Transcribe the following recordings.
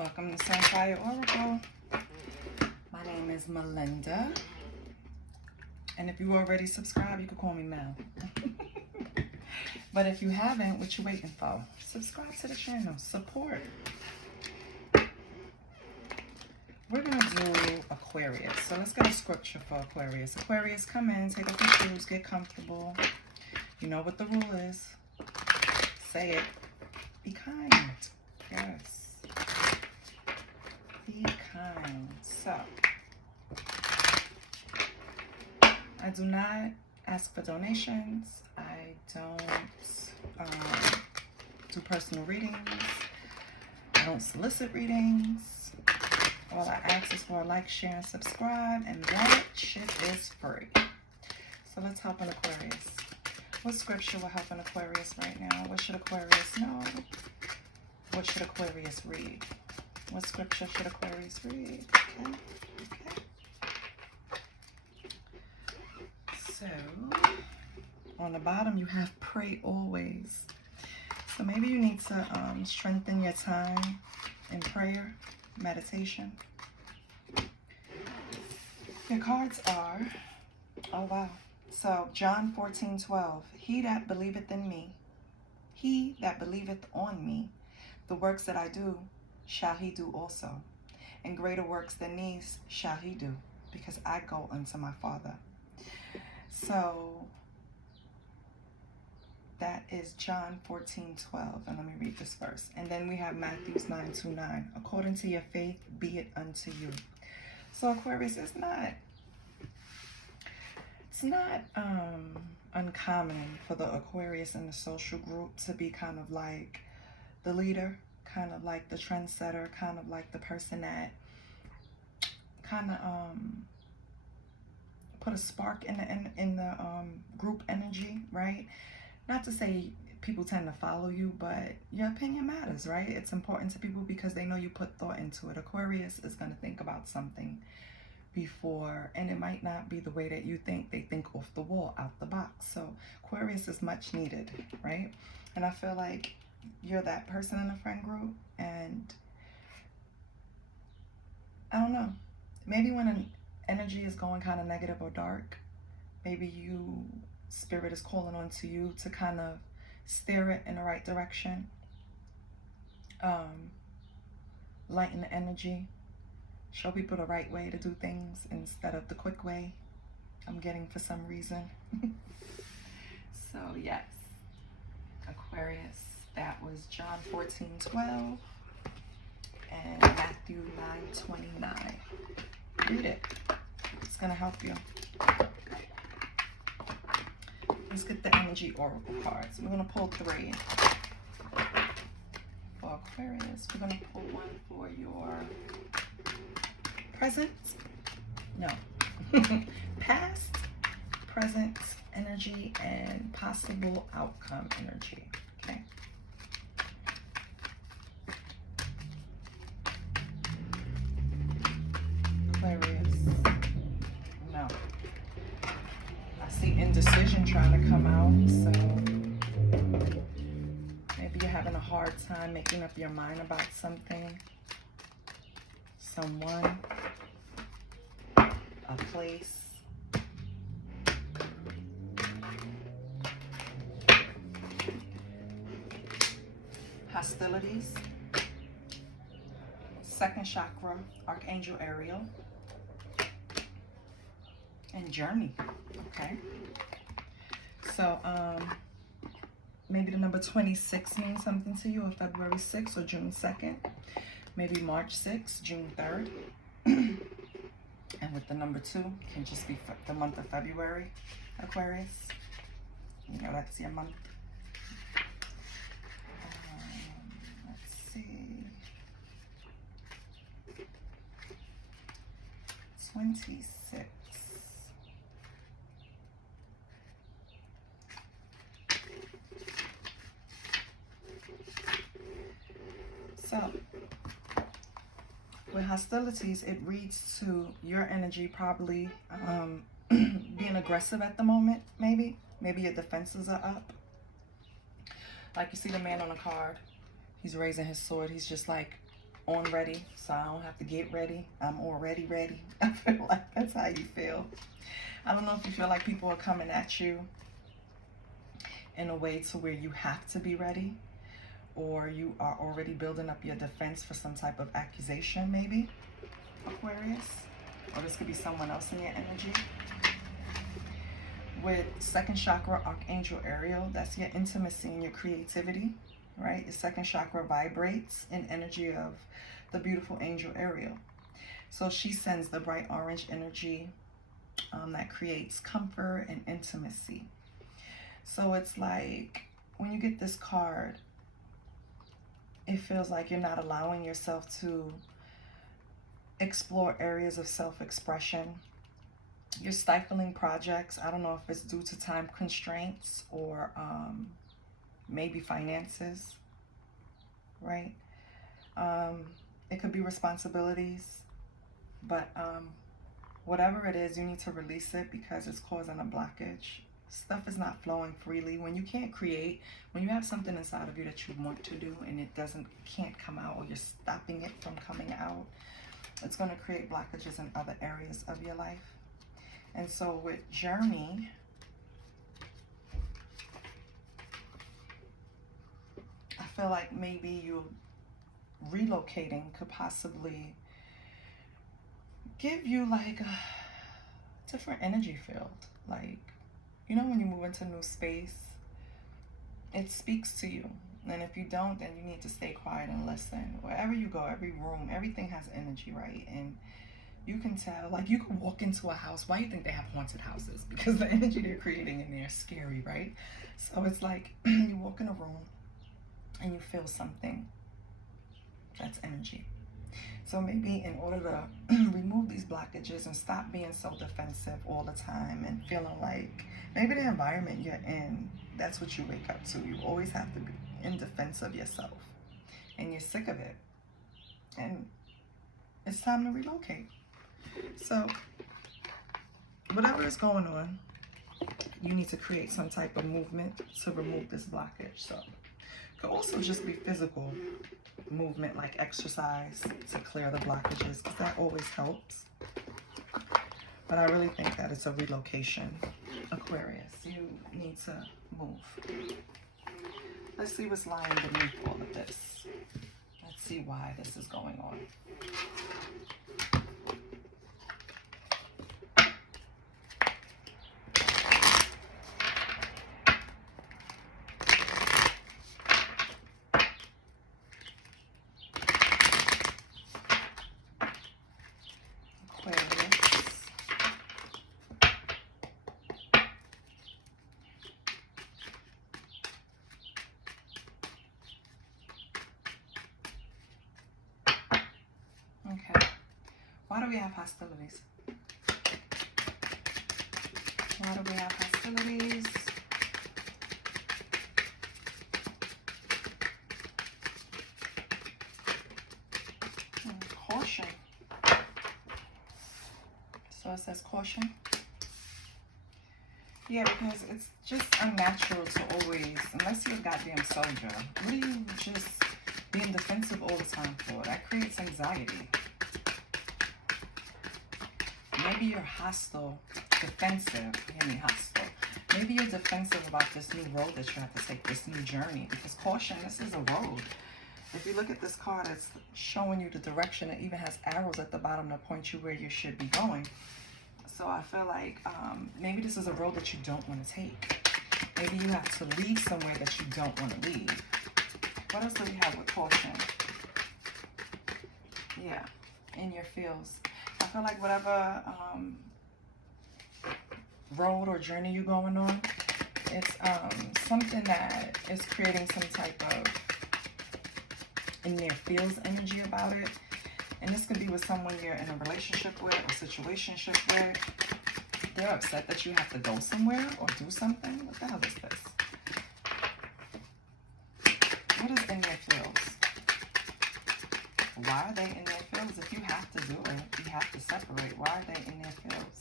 Welcome to Sunfire Oracle. My name is Melinda. And if you already subscribed, you can call me Mel. But if you haven't, what you waiting for? Subscribe to the channel. Support. We're going to do Aquarius. So let's get a scripture for Aquarius. Aquarius, come in, take off your shoes, get comfortable. You know what the rule is. Say it. Be kind. Yes. Be kind. So, I do not ask for donations. I don't do personal readings. I don't solicit readings. All I ask is for a like, share, and subscribe, and that shit is free. So let's help an Aquarius. What scripture will help an Aquarius right now? What should Aquarius know? What should Aquarius read? What scripture should Aquarius read? Okay. So, on the bottom you have pray always. So maybe you need to strengthen your time in prayer, meditation. Your cards are, oh wow. So John 14:12, he that believeth in me, he that believeth on me, the works that I do, shall he do also. And greater works than these shall he do, because I go unto my Father. So that is John 14:12. And let me read this verse. And then we have Matthew 9:29. According to your faith, be it unto you. So Aquarius, it's not uncommon for the Aquarius in the social group to be kind of like the leader, kind of like the trendsetter, kind of like the person that kind of put a spark in the group energy, right? Not to say people tend to follow you, but your opinion matters, right? It's important to people because they know you put thought into it. Aquarius is going to think about something before, and it might not be the way that you think. They think off the wall, out the box. So Aquarius is much needed, right? And I feel like you're that person in the friend group, and I don't know, maybe when an energy is going kind of negative or dark, maybe spirit is calling on to you to kind of steer it in the right direction, lighten the energy, show people the right way to do things instead of the quick way I'm getting for some reason. So yes, Aquarius, that was John 14:12 and Matthew 9:29. Read it. It's going to help you. Let's get the energy oracle cards. We're going to pull 3 for Aquarius. We're going to pull 1 for your present. No. Past, present energy, and possible outcome energy. Okay. Aquarius. No. I see indecision trying to come out, so maybe you're having a hard time making up your mind about something, someone, a place. Hostilities. Second chakra, Archangel Ariel. And journey. Okay. So maybe the number 26 means something to you, or February 6th or June 2nd. Maybe March 6th, June 3rd. And with the number 2, can just be the month of February, Aquarius. You know, that's your month. Let's see. 26. So, with hostilities, it reads to your energy probably being aggressive at the moment, maybe. Maybe your defenses are up. Like you see the man on the card. He's raising his sword. He's just like on ready, so I don't have to get ready. I'm already ready. I feel like that's how you feel. I don't know if you feel like people are coming at you in a way to where you have to be ready, or you are already building up your defense for some type of accusation, maybe, Aquarius. Or this could be someone else in your energy. With second chakra, Archangel Ariel, that's your intimacy and your creativity, right? Your second chakra vibrates in energy of the beautiful angel Ariel. So she sends the bright orange energy that creates comfort and intimacy. So it's like when you get this card, it feels like you're not allowing yourself to explore areas of self-expression. You're stifling projects. I don't know if it's due to time constraints or maybe finances, right? It could be responsibilities, but whatever it is, you need to release it because it's causing a blockage. Stuff is not flowing freely. When you can't create, when you have something inside of you that you want to do and it can't come out, or you're stopping it from coming out, it's going to create blockages in other areas of your life. And so with journey, I feel like maybe you relocating could possibly give you like a different energy field. Like, you know, when you move into new space, it speaks to you. And if you don't, then you need to stay quiet and listen. Wherever you go, every room, everything has energy, right? And you can tell, like, you can walk into a house. Why do you think they have haunted houses? Because the energy they're creating in there is scary, right? So it's like you walk in a room and you feel something. That's energy. So maybe in order to remove these blockages and stop being so defensive all the time and feeling like maybe the environment you're in, that's what you wake up to. You always have to be in defense of yourself. And you're sick of it. And it's time to relocate. So whatever is going on, you need to create some type of movement to remove this blockage. So it could also just be physical movement, like exercise, to clear the blockages, because that always helps. But I really think that it's a relocation, Aquarius. You need to move. Let's see what's lying beneath all of this. Let's see why this is going on. Okay. Why do we have hostilities? Why do we have hostilities? Caution. So it says caution. Yeah, because it's just unnatural to always, unless you're a goddamn soldier, what are you just being defensive all the time for? That creates anxiety. Maybe you're hostile, defensive. Hear me, hostile. Maybe you're defensive about this new road that you have to take, this new journey. Because caution, this is a road. If you look at this card, it's showing you the direction. It even has arrows at the bottom to point you where you should be going. So I feel like maybe this is a road that you don't want to take. Maybe you have to leave somewhere that you don't want to leave. What else do we have with caution? Yeah, in your fields. I feel like whatever road or journey you're going on, it's something that is creating some type of in their feels energy about it. And this could be with someone you're in a relationship with or situationship with. They're upset that you have to go somewhere or do something. What the hell is this? What is in their feels? Why are they in their feels? If you have to do it, you have to separate. Why are they in their feels?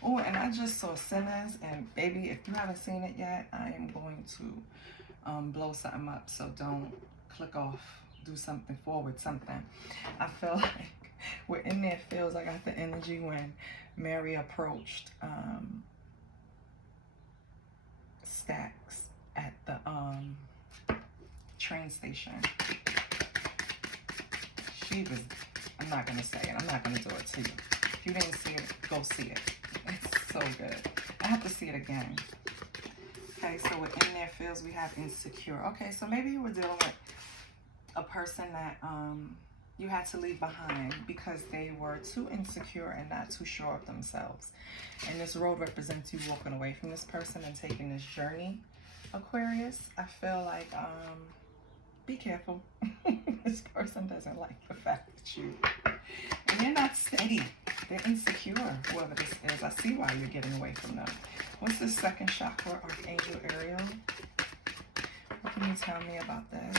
Oh, and I just saw Sinners, and baby, if you haven't seen it yet, I am going to blow something up, so don't click off do something forward, something. I feel like we're in there feels. I got the energy when Mary approached Stacks at the train station. She was, I'm not going to say it. I'm not going to do it to you. If you didn't see it, go see it. It's so good. I have to see it again. Okay, so within their fields, we have insecure. Okay, so maybe you were dealing with a person that you had to leave behind because they were too insecure and not too sure of themselves. And this road represents you walking away from this person and taking this journey, Aquarius. I feel like, be careful. This person doesn't like the fact that you, and they're not steady. They're insecure, whoever this is. I see why you're getting away from them. What's the second chakra, Archangel Ariel? What can you tell me about this?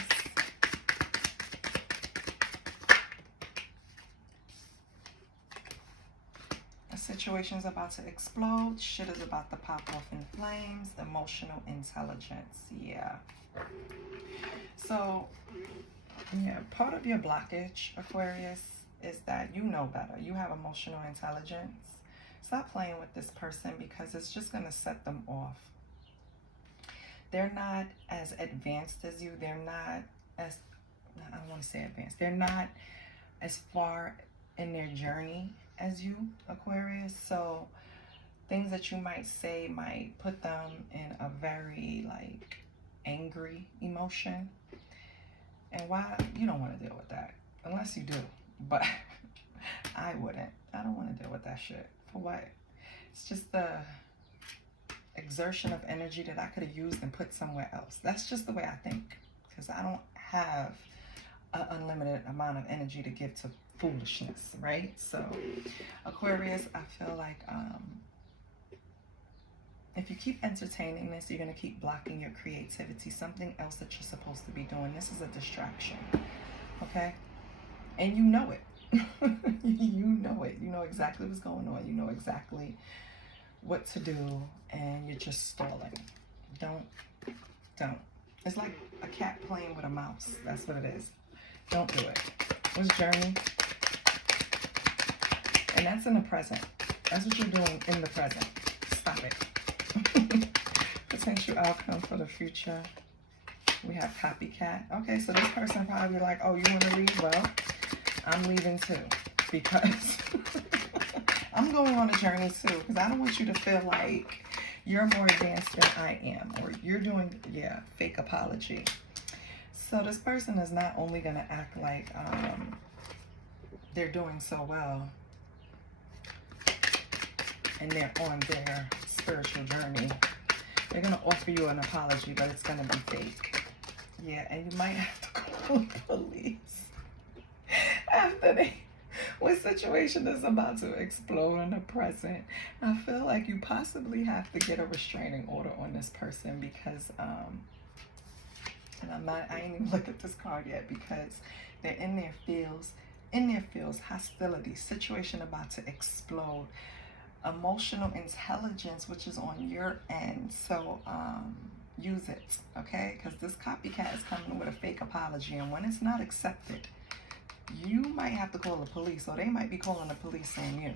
The situation's about to explode. Shit is about to pop off in flames. Emotional intelligence. Yeah. So, yeah, part of your blockage, Aquarius, is that you know better. You have emotional intelligence. Stop playing with this person because it's just going to set them off. They're not as advanced as you. They're not as, I don't want to say advanced. They're not as far in their journey as you, Aquarius. So things that you might say might put them in a very like angry emotion. And why? You don't want to deal with that unless you do. But I wouldn't. I don't want to deal with that shit. For what? It's just the exertion of energy that I could have used and put somewhere else. That's just the way I think. Because I don't have an unlimited amount of energy to give to foolishness, right? So, Aquarius, I feel like if you keep entertaining this, you're going to keep blocking your creativity, something else that you're supposed to be doing. This is a distraction, okay? And you know it. You know it. You know exactly what's going on. You know exactly what to do, and you're just stalling. Don't. It's like a cat playing with a mouse. That's what it is. Don't do it. What's journey? And that's in the present. That's what you're doing in the present. Stop it. Potential outcome for the future. We have copycat. Okay, so this person probably like, oh, you want to leave? Well, I'm leaving too. Because I'm going on a journey too. Because I don't want you to feel like you're more advanced than I am. Or you're doing, yeah, fake apology. So this person is not only going to act like they're doing so well and they're on their spiritual journey. They're going to offer you an apology, but it's going to be fake. Yeah, and you might have to call the police after when situation is about to explode in the present. I feel like you possibly have to get a restraining order on this person because, and I ain't even looked at this card yet because they're in their fields, hostility, situation about to explode. Emotional intelligence, which is on your end, so use it, okay? Because this copycat is coming with a fake apology, and when it's not accepted, you might have to call the police, or they might be calling the police on you.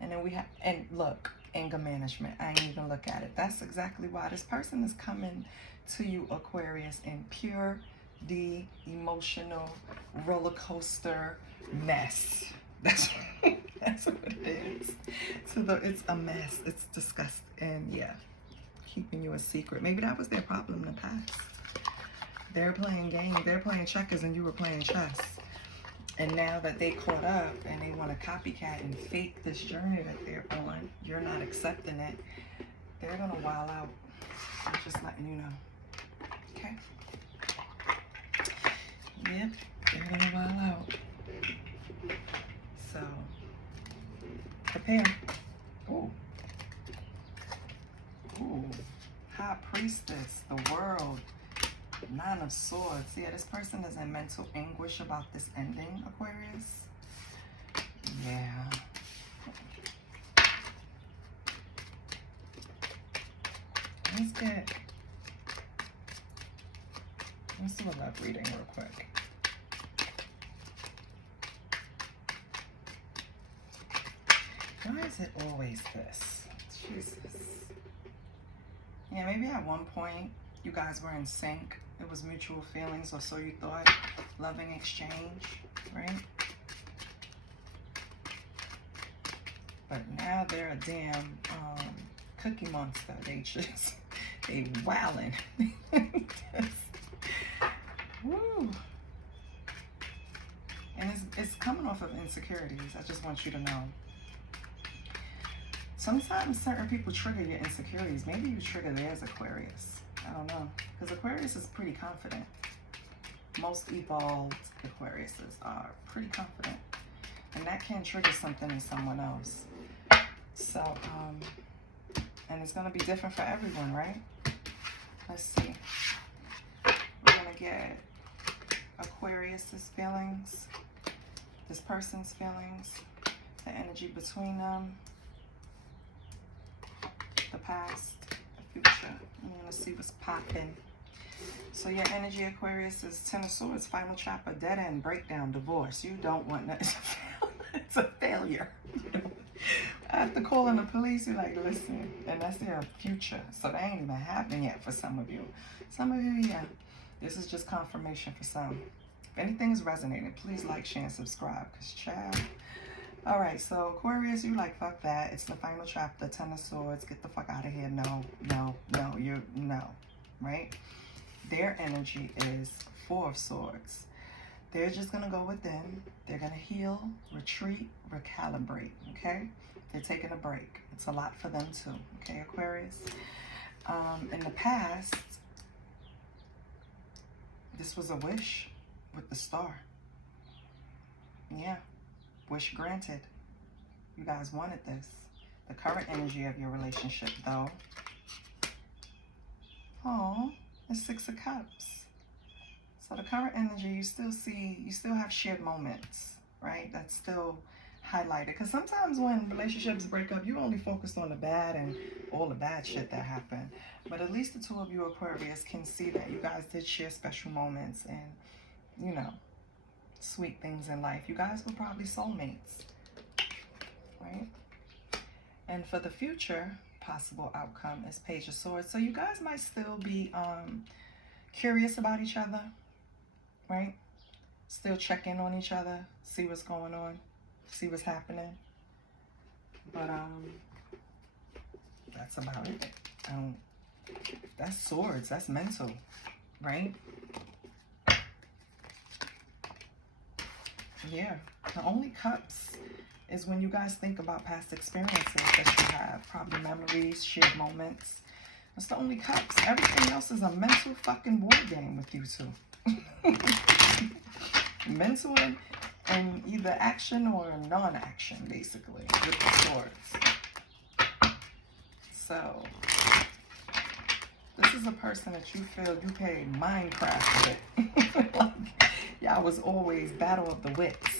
And then we have, and look, anger management. I ain't even look at it. That's exactly why this person is coming to you, Aquarius, in pure, emotional roller coaster mess. That's what it is. So it's a mess. It's disgusting. And yeah, keeping you a secret. Maybe that was their problem in the past. They're playing games. They're playing checkers and you were playing chess. And now that they caught up and they want to copycat and fake this journey that they're on, you're not accepting it. They're going to wild out. I'm just letting you know. Okay? Yep, they're going to wild out. So, prepare. Ooh. Ooh. High Priestess, the world. 9 of Swords. Yeah, this person is in mental anguish about this ending, Aquarius. Yeah. Let's do a love reading real quick. Why is it always this? Jesus. Yeah, maybe at one point you guys were in sync. It was mutual feelings, or so you thought. Loving exchange, right? But now they're a damn cookie monster. They just, they wildin'. Woo. And it's coming off of insecurities. I just want you to know. Sometimes certain people trigger your insecurities. Maybe you trigger theirs, Aquarius. I don't know. Because Aquarius is pretty confident. Most evolved Aquariuses are pretty confident. And that can trigger something in someone else. So, and it's going to be different for everyone, right? Let's see. We're going to get Aquarius's feelings, this person's feelings, the energy between them, the past, the future. I'm going to see what's popping. So your energy, Aquarius, is Ten of Swords, final chapter, dead end, breakdown, divorce. You don't want nothing to fail. It's a failure. After calling the police, you're like, listen, and that's their future. So that ain't even happening yet for some of you. Some of you, yeah. This is just confirmation for some. If anything is resonating, please like, share, and subscribe. Because, child. All right, so Aquarius, you like, fuck that. It's the final chapter, Ten of Swords. Get the fuck out of here. No, no, no. You're, no. Right? Their energy is Four of Swords. They're just going to go within. They're going to heal, retreat, recalibrate, okay? They're taking a break. It's a lot for them too, okay, Aquarius? In the past, this was a wish with the star. Yeah, wish granted. You guys wanted this. The current energy of your relationship, though. Oh, the Six of Cups. So the current energy, you still see, you still have shared moments, right? That's still highlighted. Because sometimes when relationships break up, you only focus on the bad and all the bad shit that happened. But at least the two of you, Aquarius, can see that you guys did share special moments and, you know, sweet things in life. You guys were probably soulmates, right? And for the future, possible outcome is Page of Swords. So you guys might still be curious about each other, right? Still check in on each other, see what's going on, see what's happening. But that's about it. That's swords, that's mental, right? Yeah, the only cups is when you guys think about past experiences that you have, probably memories, shared moments. That's the only cups. Everything else is a mental fucking war game with you two. Mental and either action or non-action, basically, with the swords. So, this is a person that you feel you played Minecraft with. Like, y'all was always battle of the wits.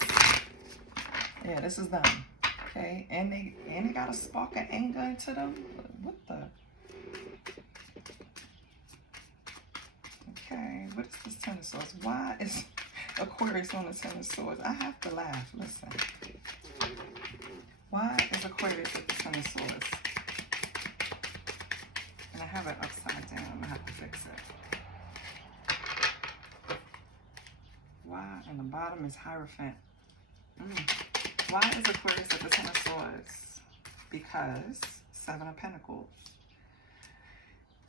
Yeah, this is them. Okay, and they got a spark of anger into them. What the? Okay, what is this Ten of Swords? Why is Aquarius on the Ten of Swords? I have to laugh. Listen. Why is Aquarius at the Ten of Swords? And I have it upside down. I'm going to have to fix it. Why? And the bottom is Hierophant. Why is Aquarius at the Ten of Swords? Because Seven of Pentacles.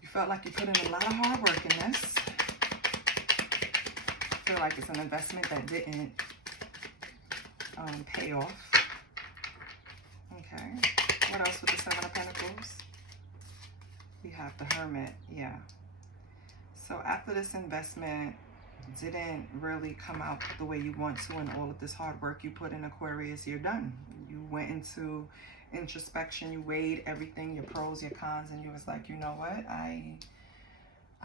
You felt like you put in a lot of hard work in this. Feel like it's an investment that didn't pay off. Okay. What else with the Seven of Pentacles? We have the Hermit. Yeah. So after this investment didn't really come out the way you want to, and all of this hard work you put in, Aquarius, you're done. You went into introspection. You weighed everything, your pros, your cons, and you was like, you know what? I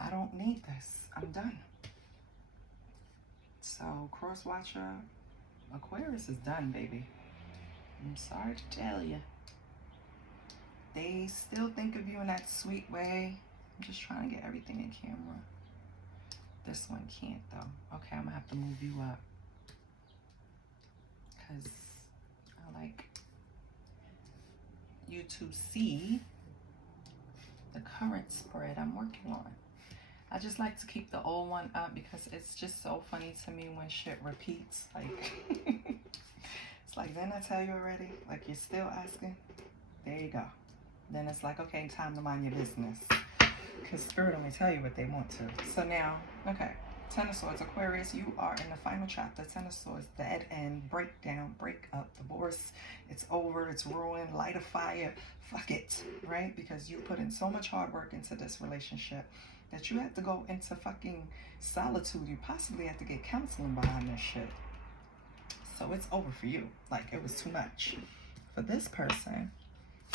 don't need this. I'm done. So, cross watcher, Aquarius is done, baby. I'm sorry to tell you. They still think of you in that sweet way. I'm just trying to get everything in camera. This one can't, though. Okay, I'm going to have to move you up. Because I like you to see the current spread I'm working on. I just like to keep the old one up because it's just so funny to me when shit repeats. Like, it's like, didn't I tell you already? Like, you're still asking? There you go. Then it's like, okay, time to mind your business. Because Spirit only tell you what they want to. So now, okay, Ten of Swords, Aquarius, you are in the final chapter. Ten of Swords, dead end, breakdown, break up, divorce. It's over, it's ruined, light a fire. Fuck it, right? Because you put in so much hard work into this relationship that you have to go into fucking solitude. You possibly have to get counseling behind this shit. So it's over for you. Like, it was too much. For this person,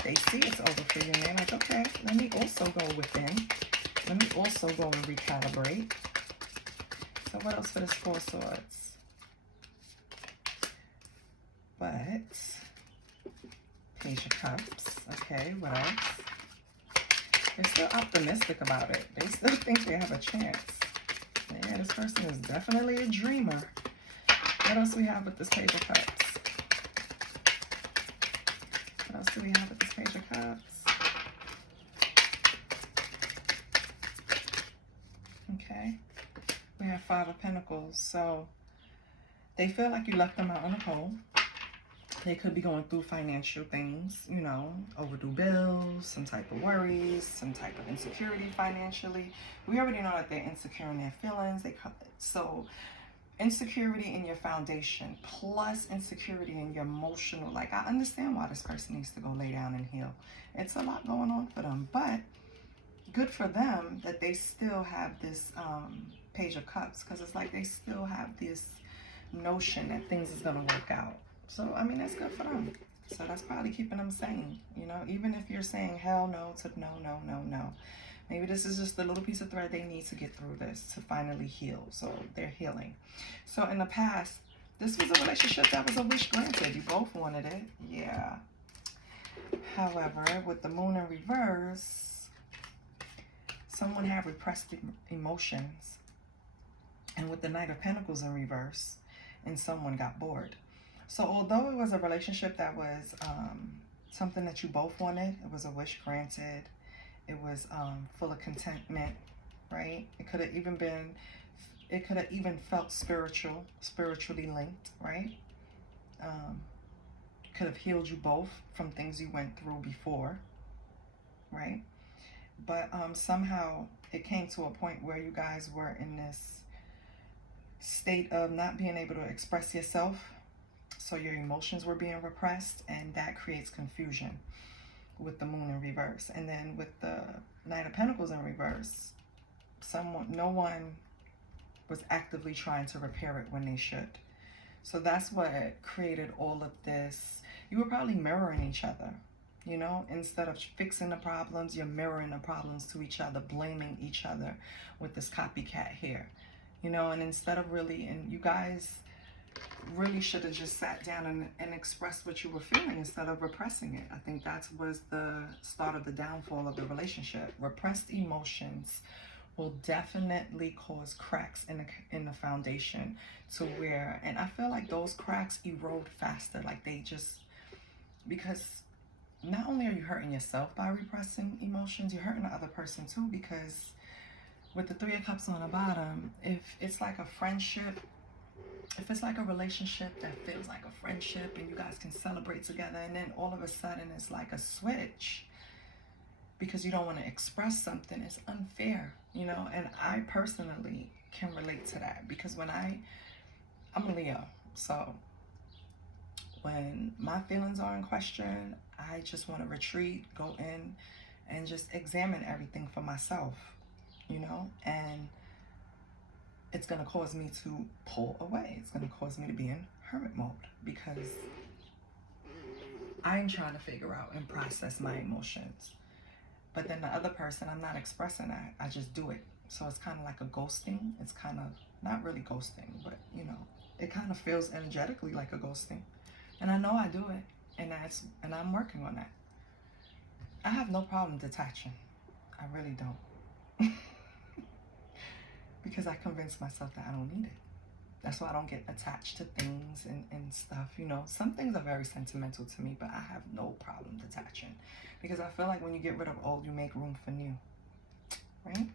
they see it's over for you and they're like, okay, let me also go within. Let me also go and recalibrate. So what else for this Four of Swords? But Page of Cups. Okay, what else? They're still optimistic about it. They still think they have a chance. Yeah, this person is definitely a dreamer. What else do we have with this Page of Cups? What else do we have with this Page of Cups? Okay. We have Five of Pentacles. So they feel like you left them out on the cold. They could be going through financial things, you know, overdue bills, some type of worries, some type of insecurity financially. We already know that they're insecure in their feelings. So insecurity in your foundation plus insecurity in your emotional. Like, I understand why this person needs to go lay down and heal. It's a lot going on for them, but good for them that they still have this Page of Cups, because it's like they still have this notion that things is going to work out. So, I mean, that's good for them. So that's probably keeping them sane, you know, even if you're saying hell no to no, no, no, no. Maybe this is just a little piece of thread they need to get through this to finally heal. So they're healing. So in the past, this was a relationship that was a wish granted. You both wanted it. Yeah. However, with the Moon in reverse, someone had repressed emotions. And with the Knight of Pentacles in reverse, and someone got bored. So although it was a relationship that was something that you both wanted, it was a wish granted, it was full of contentment, right? It could have even felt spiritually linked, right? Could have healed you both from things you went through before, right? But somehow it came to a point where you guys were in this state of not being able to express yourself. So your emotions were being repressed, and that creates confusion with the Moon in reverse. And then with the Knight of Pentacles in reverse, no one was actively trying to repair it when they should. So that's what created all of this. You were probably mirroring each other, you know, instead of fixing the problems, you're mirroring the problems to each other, blaming each other with this copycat here, you know. And instead of really, and you guys really should have just sat down and expressed what you were feeling instead of repressing it. I think that was the start of the downfall of the relationship. Repressed emotions will definitely cause cracks in the foundation, to where, and I feel like those cracks erode faster. Like, they just, because not only are you hurting yourself by repressing emotions, you're hurting the other person too, because with the Three of Cups on the bottom, if it's like a friendship, if it's like a relationship that feels like a friendship and you guys can celebrate together, and then all of a sudden it's like a switch because you don't want to express something, it's unfair, you know. And I personally can relate to that, because when I'm a Leo, so when my feelings are in question, I just want to retreat, go in and just examine everything for myself, you know. And it's going to cause me to pull away. It's going to cause me to be in hermit mode, because I'm trying to figure out and process my emotions. But then the other person, I'm not expressing that. I just do it. So it's kind of like a ghosting. It's kind of not really ghosting, but, you know, it kind of feels energetically like a ghosting. And I know I do it. And I'm working on that. I have no problem detaching. I really don't. Because I convinced myself that I don't need it. That's why I don't get attached to things and stuff. You know, some things are very sentimental to me, but I have no problem detaching. Because I feel like when you get rid of old, you make room for new. Right?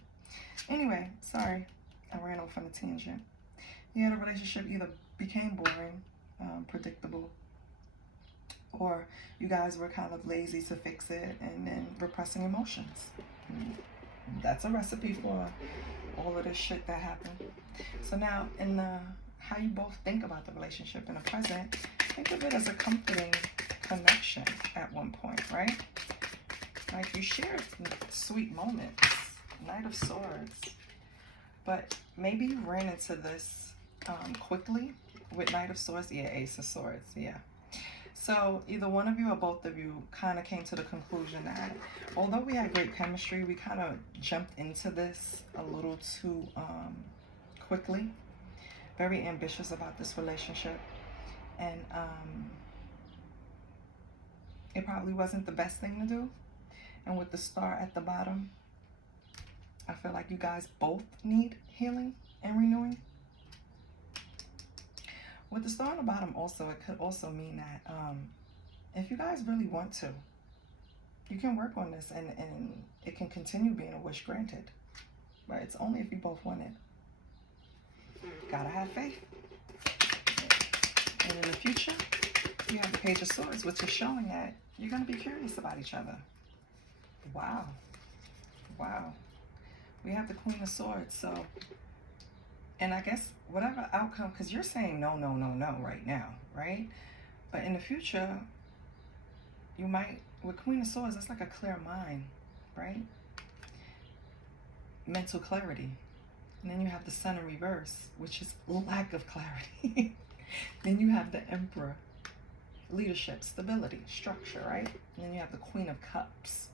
Anyway, sorry. I ran off on a tangent. Yeah, the relationship either became boring, predictable, or you guys were kind of lazy to fix it and then repressing emotions. That's a recipe for all of this shit that happened. So now, in the how you both think about the relationship in the present, think of it as a comforting connection at one point, right? Like you shared sweet moments, Knight of Swords, but maybe you ran into this quickly with Knight of Swords. Yeah, Ace of Swords, yeah. So either one of you or both of you kind of came to the conclusion that although we had great chemistry, we kind of jumped into this a little too quickly. Very ambitious about this relationship. And it probably wasn't the best thing to do. And with the star at the bottom, I feel like you guys both need healing and renewing. With the star on the bottom also, it could also mean that if you guys really want to, you can work on this and it can continue being a wish granted. Right? It's only if you both want it. Gotta have faith. And in the future, you have the Page of Swords, which is showing that you're going to be curious about each other. Wow. Wow. We have the Queen of Swords, so... And I guess whatever outcome, because you're saying no, no, no, no right now, right? But in the future, you might, with Queen of Swords, it's like a clear mind, right? Mental clarity. And then you have the Sun in reverse, which is lack of clarity. Then you have the Emperor, leadership, stability, structure, right? And then you have the Queen of Cups,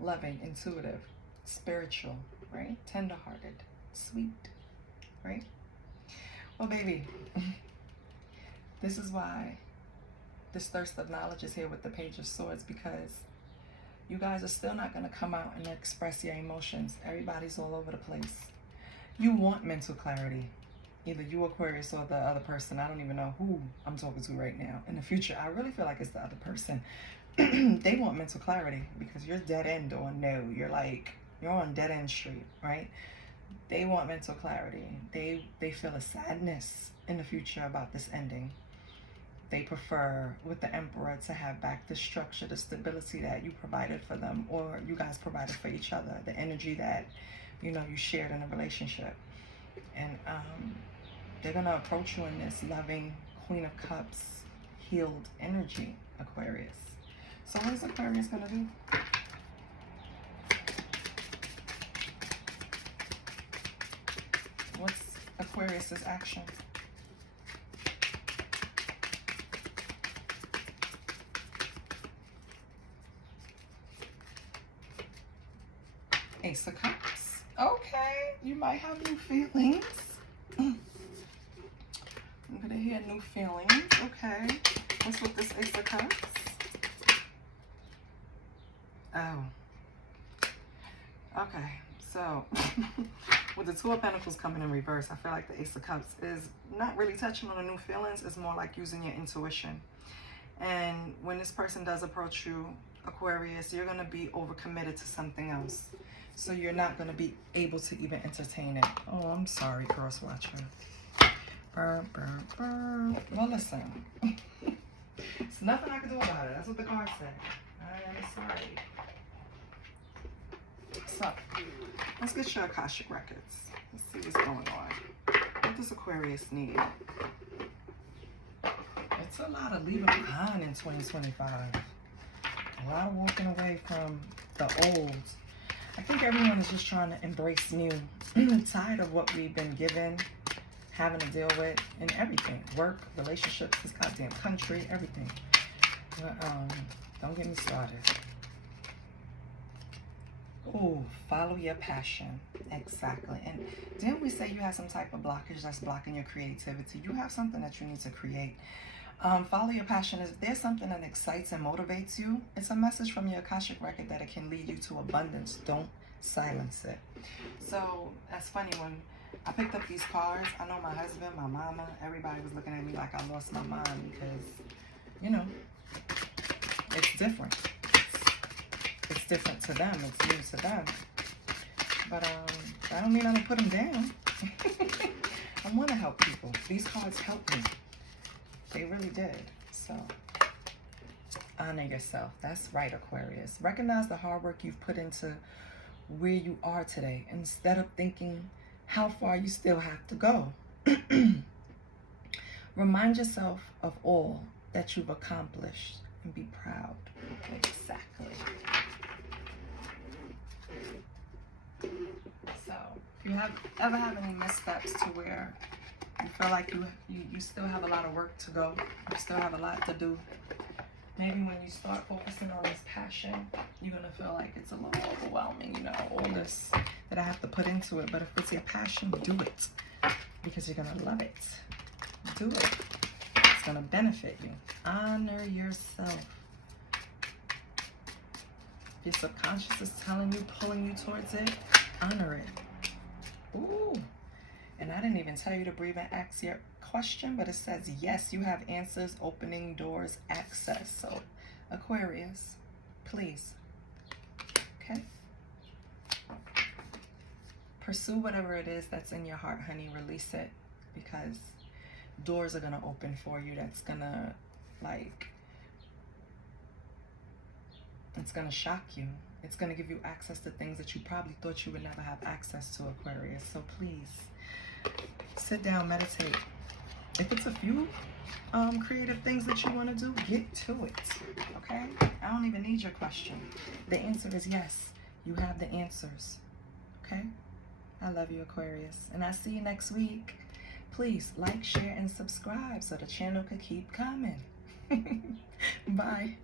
loving, intuitive, spiritual, right? Tender-hearted, sweet. Right? Well, baby, this is why this thirst of knowledge is here with the Page of Swords, because you guys are still not going to come out and express your emotions. Everybody's all over the place. You want mental clarity. Either you, Aquarius, or the other person. I don't even know who I'm talking to right now. In the future, I really feel like it's the other person. They want mental clarity because you're dead end or no. You're on dead end street, right? They want mental clarity. They feel a sadness in the future about this ending. They prefer, with the Emperor, to have back the structure, the stability that you provided for them, or you guys provided for each other, the energy that, you know, you shared in a relationship. And they're going to approach you in this loving Queen of Cups, healed energy, Aquarius. So what is Aquarius going to do? What's Aquarius's action? Ace of Cups. Okay, you might have new feelings. I'm gonna hear new feelings. Okay, what's with this Ace of Cups? Oh. Okay, so with the Two of Pentacles coming in reverse, I feel like the Ace of Cups is not really touching on the new feelings. It's more like using your intuition. And when this person does approach you, Aquarius, you're going to be overcommitted to something else. So you're not going to be able to even entertain it. Oh, I'm sorry, cross watcher. Burr, burr, burr. Well, listen. There's nothing I can do about it. That's what the card said. I am sorry. So, let's get your Akashic records. Let's see what's going on. What does Aquarius need? It's a lot of leaving behind in 2025. A lot of walking away from the old. I think everyone is just trying to embrace new. Tired of what we've been given, having to deal with, and everything. Work, relationships, this goddamn country, everything. But, don't get me started. Oh, follow your passion. Exactly. And didn't we say you have some type of blockage that's blocking your creativity? You have something that you need to create. Follow your passion. If there's something that excites and motivates you, it's a message from your Akashic record that it can lead you to abundance. Don't silence it. So that's funny when I picked up these cards. I know my husband, my mama, everybody was looking at me like I lost my mind because, you know, it's different. It's different to them. It's new to them. But that don't mean I'm going to put them down. I want to help people. These cards helped me. They really did. So, honor yourself. That's right, Aquarius. Recognize the hard work you've put into where you are today instead of thinking how far you still have to go. Remind yourself of all that you've accomplished and be proud. Exactly. So, if you ever have any missteps to where you feel like you still have a lot of work to go, you still have a lot to do, maybe when you start focusing on this passion, you're going to feel like it's a little overwhelming, you know, all this that I have to put into it. But if it's your passion, do it. Because you're going to love it. Do it. It's going to benefit you. Honor yourself. If your subconscious is telling you, pulling you towards it, honor it. Ooh. And I didn't even tell you to breathe and ask your question, but it says, yes, you have answers, opening doors, access. So, Aquarius, please. Okay? Pursue whatever it is that's in your heart, honey. Release it, because doors are going to open for you. That's going to, like, it's going to shock you. It's going to give you access to things that you probably thought you would never have access to, Aquarius. So please, sit down, meditate. If it's a few creative things that you want to do, get to it, okay? I don't even need your question. The answer is yes. You have the answers, okay? I love you, Aquarius. And I'll see you next week. Please like, share, and subscribe so the channel could keep coming. Bye.